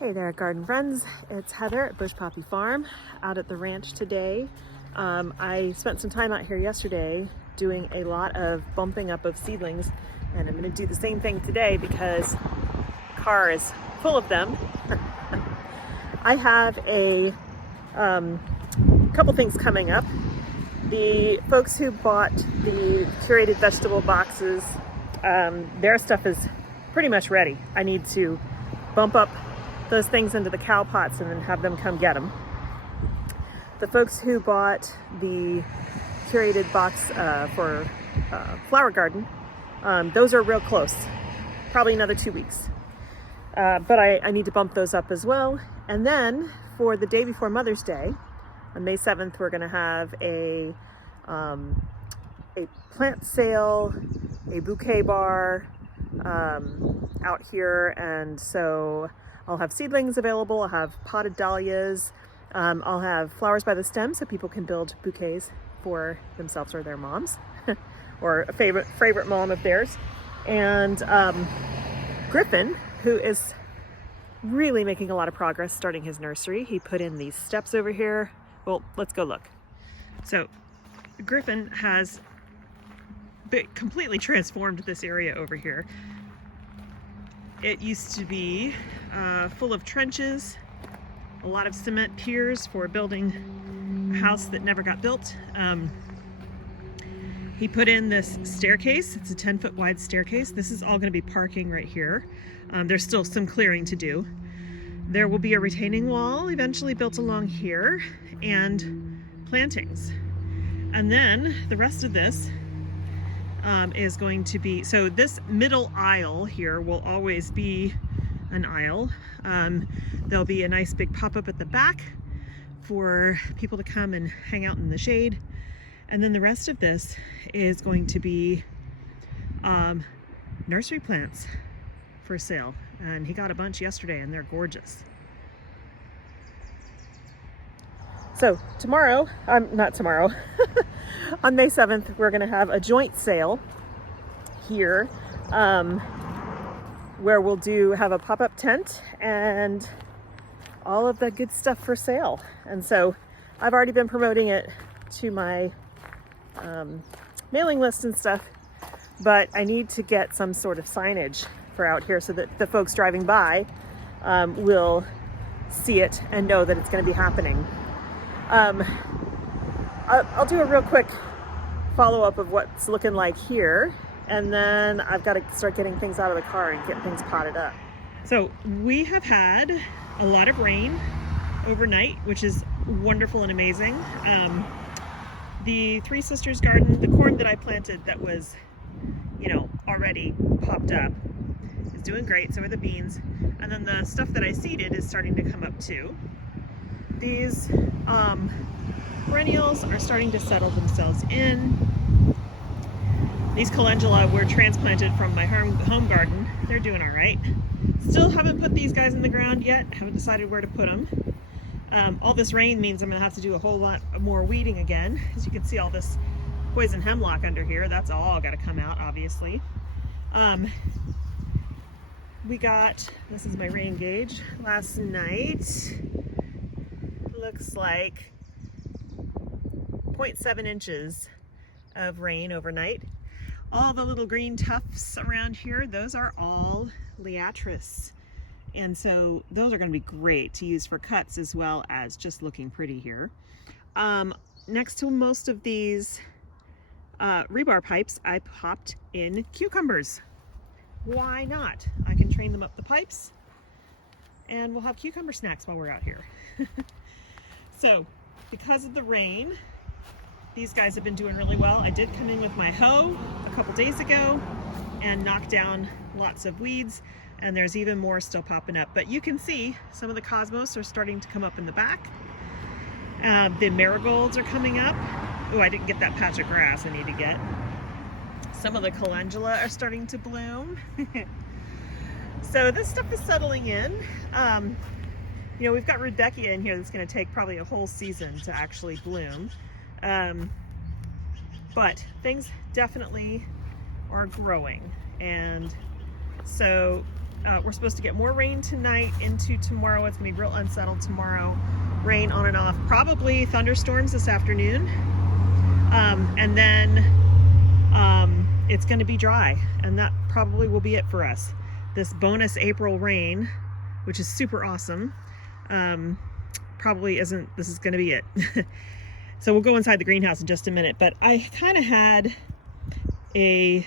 Hey there, garden friends. It's Heather at Bush Poppy Farm out at the ranch today. I spent some time out here yesterday doing a lot of bumping up of seedlings, and I'm going to do the same thing today because the car is full of them. I have a couple things coming up. The folks who bought the curated vegetable boxes, their stuff is pretty much ready. I need to bump up those things into the cow pots and then have them come get them. The folks who bought the curated box for flower garden, those are real close, probably another 2 weeks. But I need to bump those up as well. And then for the day before Mother's Day, on May 7th, we're going to have a plant sale, a bouquet bar out here, and so I'll have seedlings available, I'll have potted dahlias, I'll have flowers by the stem so people can build bouquets for themselves or their moms, or a favorite mom of theirs. And Griffin, who is really making a lot of progress starting his nursery, he put in these steps over here. Well, let's go look. So Griffin has completely transformed this area over here. It used to be full of trenches, a lot of cement piers for building a house that never got built. He put in this staircase. It's a 10-foot wide staircase. This is all going to be parking right here. There's still some clearing to do. There will be a retaining wall eventually built along here and plantings. And then the rest of this is going to be, so this middle aisle here will always be an aisle. There'll be a nice big pop-up at the back for people to come and hang out in the shade. And then the rest of this is going to be nursery plants for sale. And he got a bunch yesterday and they're gorgeous. So tomorrow, not tomorrow, on May 7th, we're going to have a joint sale here where we'll have a pop-up tent and all of the good stuff for sale. And so I've already been promoting it to my mailing list and stuff, but I need to get some sort of signage for out here so that the folks driving by will see it and know that it's going to be happening. I'll do a real quick follow-up of what's looking like here, and then I've got to start getting things out of the car and get things potted up. So we have had a lot of rain overnight, which is wonderful and amazing. The Three Sisters garden, the corn that I planted that was, already popped up, is doing great. So are the beans. And then the stuff that I seeded is starting to come up too. These perennials are starting to settle themselves in. These calendula were transplanted from my home garden. They're doing all right. Still haven't put these guys in the ground yet. Haven't decided where to put them. All this rain means I'm gonna have to do a whole lot more weeding again. As you can see, all this poison hemlock under here, that's all got to come out, obviously. This is my rain gauge. Last night, looks like 0.7 inches of rain overnight. All the little green tufts around here, those are all liatris. And so those are going to be great to use for cuts as well as just looking pretty here. Next to most of these rebar pipes, I popped in cucumbers. Why not? I can train them up the pipes and we'll have cucumber snacks while we're out here. So because of the rain, these guys have been doing really well. I did come in with my hoe a couple days ago and knock down lots of weeds, and there's even more still popping up. But you can see some of the cosmos are starting to come up in the back. The marigolds are coming up. Oh, I didn't get that patch of grass I need to get. Some of the calendula are starting to bloom. So this stuff is settling in. We've got rudbeckia in here that's going to take probably a whole season to actually bloom. But things definitely are growing. And so we're supposed to get more rain tonight into tomorrow. It's gonna be real unsettled tomorrow. Rain on and off, probably thunderstorms this afternoon. And then it's gonna be dry, and that probably will be it for us. This bonus April rain, which is super awesome, probably isn't, this is gonna be it. So we'll go inside the greenhouse in just a minute, but I kind of had a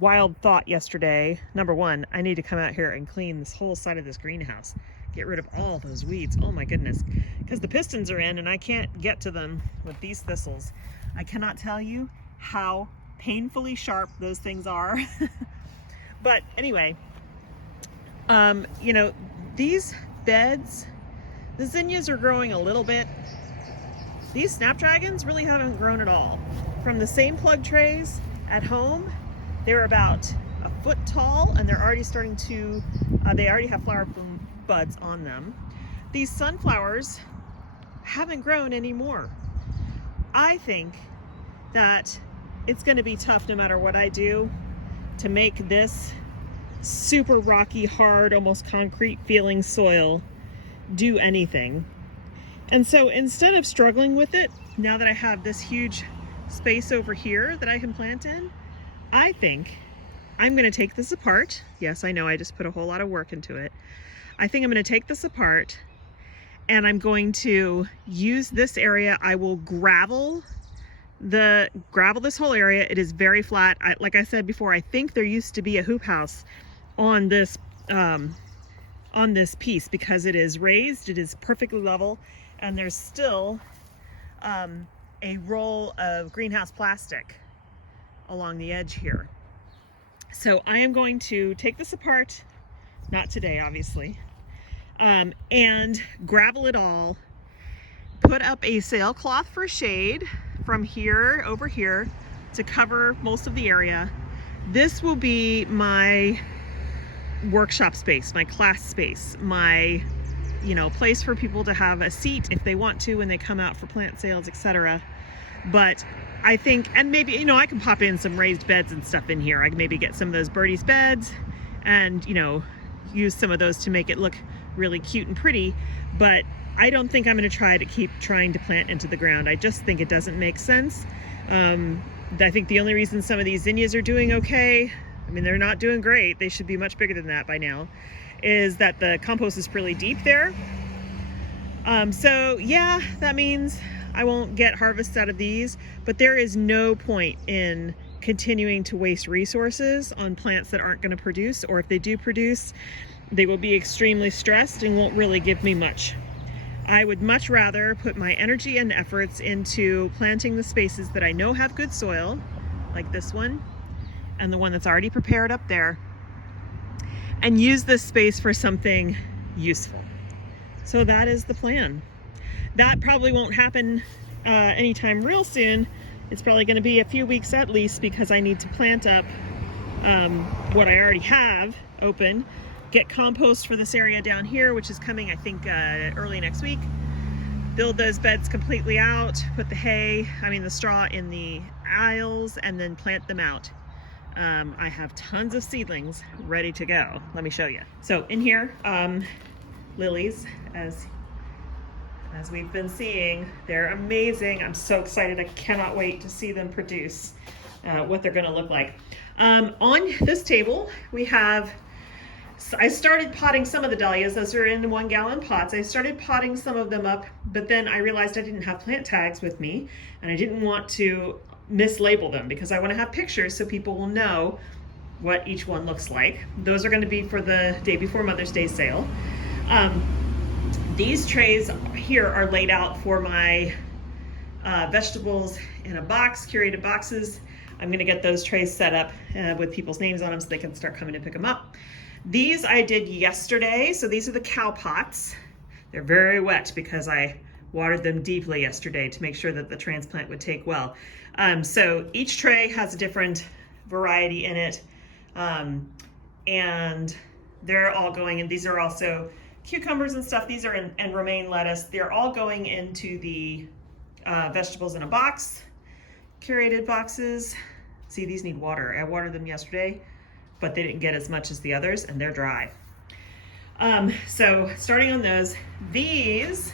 wild thought yesterday. Number one, I need to come out here and clean this whole side of this greenhouse. Get rid of all those weeds. Oh my goodness. Because the pistons are in and I can't get to them with these thistles. I cannot tell you how painfully sharp those things are. But anyway, you know, these beds, the zinnias are growing a little bit. These snapdragons really haven't grown at all. From the same plug trays at home, they're about a foot tall and they're already starting to, they already have flower bloom buds on them. These sunflowers haven't grown anymore. I think that it's going to be tough no matter what I do to make this super rocky, hard, almost concrete feeling soil do anything. And so instead of struggling with it, now that I have this huge space over here that I can plant in, I think I'm going to take this apart. Yes, I know I just put a whole lot of work into it. I think I'm going to take this apart and I'm going to use this area. I will gravel this whole area. It is very flat. Like I said before, I think there used to be a hoop house on this piece because it is raised. It is perfectly level. And there's still a roll of greenhouse plastic along the edge here. So I am going to take this apart, not today obviously, and gravel it all, put up a sailcloth for shade from here over here to cover most of the area. This will be my workshop space, my class space, my place for people to have a seat if they want to when they come out for plant sales, etc. But I think, and maybe, I can pop in some raised beds and stuff in here. I can maybe get some of those birdies beds and, use some of those to make it look really cute and pretty. But I don't think I'm going to keep trying to plant into the ground. I just think it doesn't make sense. I think the only reason some of these zinnias are doing okay, I mean, they're not doing great, they should be much bigger than that by now, is that the compost is really deep there. So yeah, that means I won't get harvests out of these, but there is no point in continuing to waste resources on plants that aren't going to produce, or if they do produce, they will be extremely stressed and won't really give me much. I would much rather put my energy and efforts into planting the spaces that I know have good soil, like this one, and the one that's already prepared up there, and use this space for something useful. So that is the plan. That probably won't happen anytime real soon. It's probably going to be a few weeks at least, because I need to plant up what I already have open, get compost for this area down here, which is coming, I think, early next week. Build those beds completely out, put the straw in the aisles, and then plant them out. I have tons of seedlings ready to go. Let me show you. So in here, lilies, as we've been seeing, they're amazing. I'm so excited. I cannot wait to see them produce what they're going to look like. On this table, we have, I started potting some of the dahlias. Those are in 1 gallon pots. I started potting some of them up, but then I realized I didn't have plant tags with me, and I didn't want to mislabel them because I want to have pictures so people will know what each one looks like. Those are going to be for the day before Mother's Day sale. These trays here are laid out for my vegetables in a box, curated boxes. I'm going to get those trays set up with people's names on them so they can start coming to pick them up. These I did yesterday, so these are the cow pots. They're very wet because I watered them deeply yesterday to make sure that the transplant would take well. So each tray has a different variety in it, and they're all going in. These are also cucumbers and stuff. These are and romaine lettuce. They're all going into the vegetables in a box, curated boxes. See, these need water. I watered them yesterday. but they didn't get as much as the others, and they're dry. So starting on those, these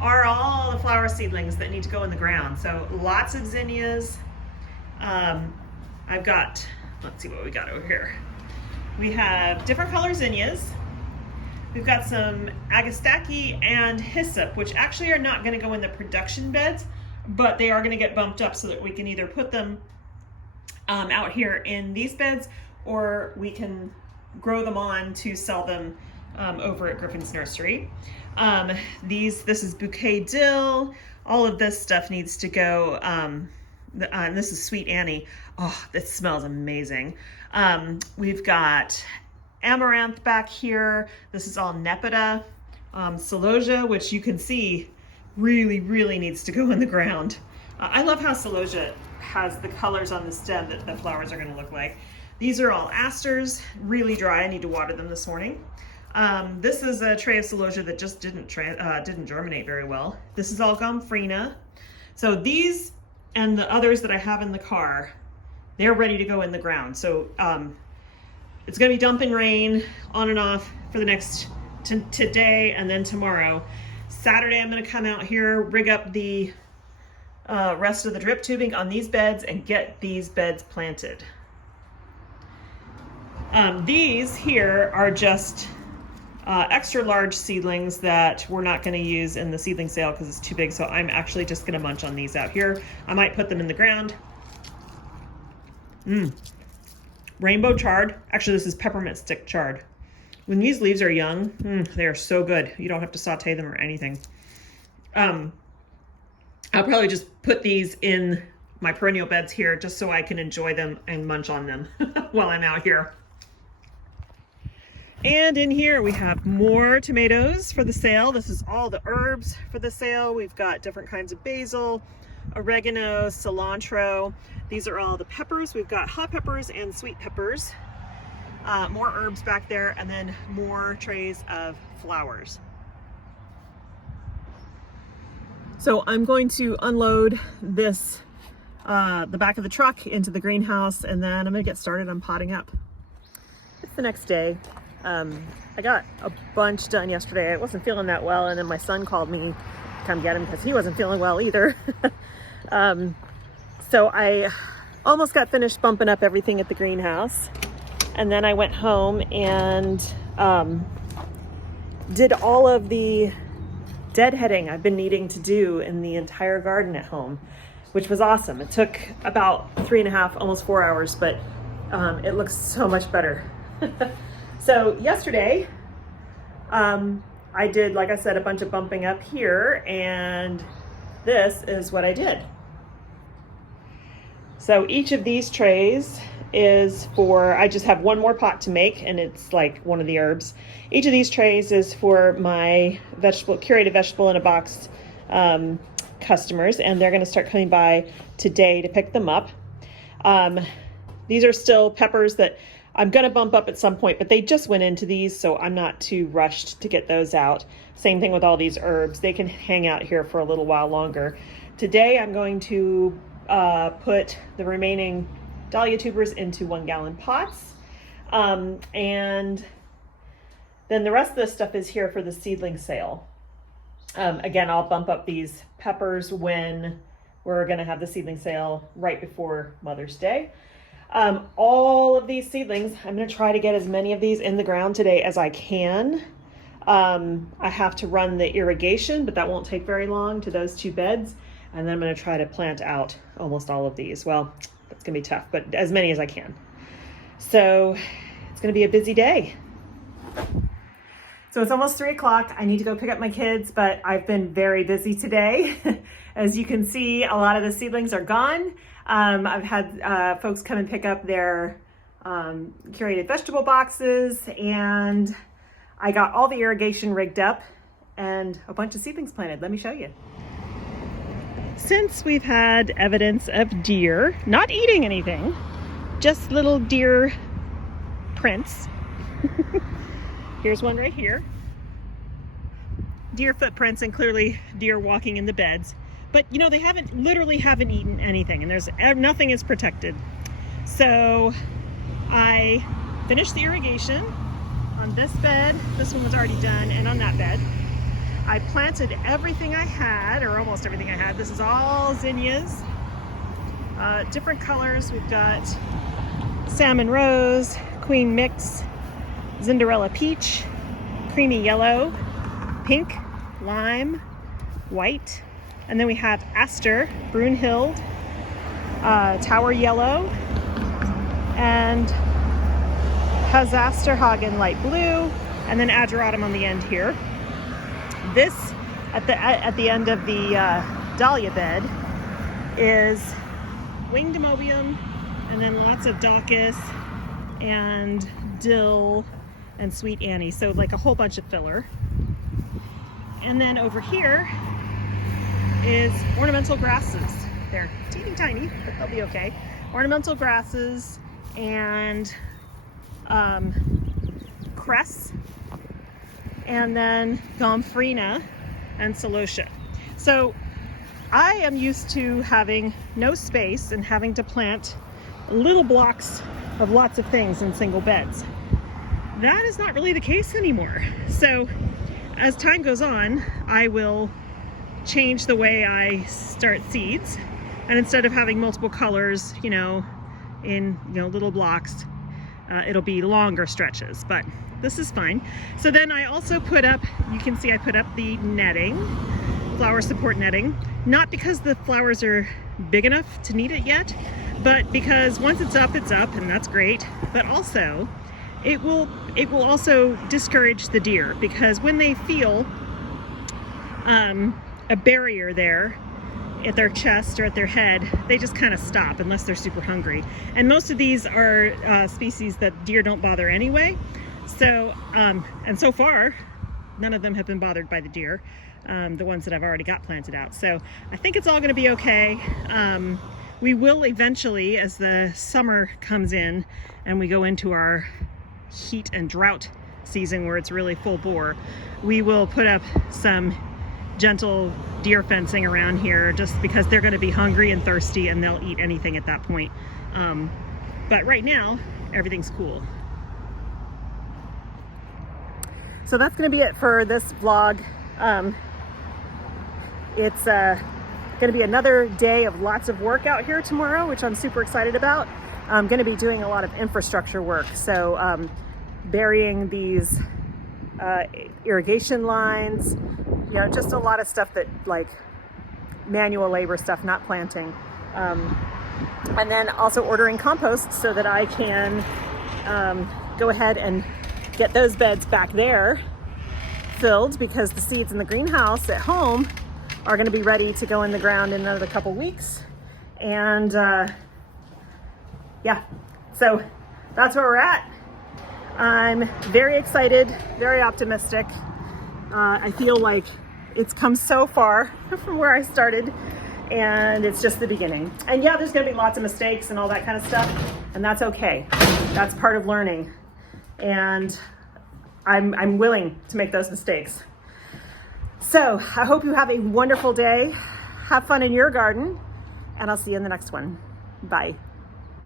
are all the flower seedlings that need to go in the ground. So lots of zinnias. I've got, let's see what we got over here. We have different color zinnias. We've got some agastaki and hyssop, which actually are not going to go in the production beds, but they are going to get bumped up so that we can either put them out here in these beds, or we can grow them on to sell them over at Griffin's Nursery. This is bouquet dill. All of this stuff needs to go. And this is Sweet Annie. Oh, this smells amazing. We've got amaranth back here. This is all Nepeta. Celosia, which you can see really needs to go in the ground. I love how Celosia has the colors on the stem that the flowers are going to look like. These are all asters, really dry. I need to water them this morning. This is a tray of Celosia that just didn't germinate very well. This is all Gomphrena. So these and the others that I have in the car, they're ready to go in the ground. So it's going to be dumping rain on and off for the next today and then tomorrow. Saturday I'm going to come out here, rig up the rest of the drip tubing on these beds and get these beds planted. These here are just extra large seedlings that we're not going to use in the seedling sale because it's too big, so I'm actually just going to munch on these out here. I might put them in the ground. Rainbow chard. Actually, this is peppermint stick chard. When these leaves are young, they are so good. You don't have to saute them or anything. I'll probably just put these in my perennial beds here just so I can enjoy them and munch on them while I'm out here. And in here we have more tomatoes for the sale. This is all the herbs for the sale. We've got different kinds of basil, oregano, cilantro. These are all the peppers. We've got hot peppers and sweet peppers. More herbs back there, and then more trays of flowers. So I'm going to unload this, the back of the truck into the greenhouse, and then I'm gonna get started on potting up. It's the next day. I got a bunch done yesterday. I wasn't feeling that well, and then my son called me to come get him because he wasn't feeling well either. So I almost got finished bumping up everything at the greenhouse, and then I went home and did all of the deadheading I've been needing to do in the entire garden at home, which was awesome. It took about 3.5, almost 4 hours, but it looks so much better. So yesterday, I did, like I said, a bunch of bumping up here, and this is what I did. So each of these trays is for, I just have one more pot to make, and it's like one of the herbs. Each of these trays is for my curated vegetable in a box customers, and they're gonna start coming by today to pick them up. These are still peppers that I'm gonna bump up at some point, but they just went into these, so I'm not too rushed to get those out. Same thing with all these herbs. They can hang out here for a little while longer. Today I'm going to put the remaining dahlia tubers into 1-gallon pots. And then the rest of this stuff is here for the seedling sale. Again, I'll bump up these peppers when we're gonna have the seedling sale right before Mother's Day. All of these seedlings, I'm going to try to get as many of these in the ground today as I can. I have to run the irrigation, but that won't take very long to those 2 beds. And then I'm going to try to plant out almost all of these. Well, that's going to be tough, but as many as I can. So it's going to be a busy day. So it's almost 3 o'clock. I need to go pick up my kids, but I've been very busy today. As you can see, a lot of the seedlings are gone. I've had folks come and pick up their curated vegetable boxes, and I got all the irrigation rigged up and a bunch of seedlings planted. Let me show you. Since we've had evidence of deer, not eating anything, just little deer prints. Here's one right here. Deer footprints, and clearly deer walking in the beds. But you know, they literally haven't eaten anything, and nothing is protected. So I finished the irrigation on this bed. This one was already done, and on that bed. I planted everything I had, or almost everything I had. This is all zinnias, different colors. We've got salmon rose, queen mix, Cinderella peach, creamy yellow, pink, lime, white, and then we have aster, Brunhild, tower yellow, and Hazasterhagen light blue, and then ageratum on the end here. This, at the end of the dahlia bed, is winged amobium, and then lots of daucus and dill and sweet Annie, so like a whole bunch of filler. And then over here is ornamental grasses. They're teeny tiny, but they'll be okay. Ornamental grasses and cress, and then gomphrena and celosia. So I am used to having no space and having to plant little blocks of lots of things in single beds. That is not really the case anymore. So as time goes on, I will change the way I start seeds, and instead of having multiple colors, in little blocks, it'll be longer stretches, but this is fine. So then I also put up, you can see I put up the netting, flower support netting, not because the flowers are big enough to need it yet, but because once it's up, and that's great. But also it will also discourage the deer, because when they feel a barrier there at their chest or at their head, they just kind of stop unless they're super hungry. And most of these are species that deer don't bother anyway. So, and so far, none of them have been bothered by the deer, the ones that I've already got planted out. So I think it's all gonna be okay. We will eventually, as the summer comes in and we go into our heat and drought season where it's really full bore, we will put up some gentle deer fencing around here, just because they're going to be hungry and thirsty and they'll eat anything at that point. But right now, everything's cool. So that's going to be it for this vlog. It's going to be another day of lots of work out here tomorrow, which I'm super excited about. I'm going to be doing a lot of infrastructure work. So burying these irrigation lines, just a lot of stuff that, like, manual labor stuff, not planting. And then also ordering compost so that I can go ahead and get those beds back there filled, because the seeds in the greenhouse at home are going to be ready to go in the ground in another couple weeks. And yeah, so that's where we're at. I'm very excited, very optimistic. I feel like it's come so far from where I started, and it's just the beginning. And yeah, there's gonna be lots of mistakes and all that kind of stuff, and that's okay. That's part of learning. And I'm willing to make those mistakes. So I hope you have a wonderful day. Have fun in your garden, and I'll see you in the next one. Bye.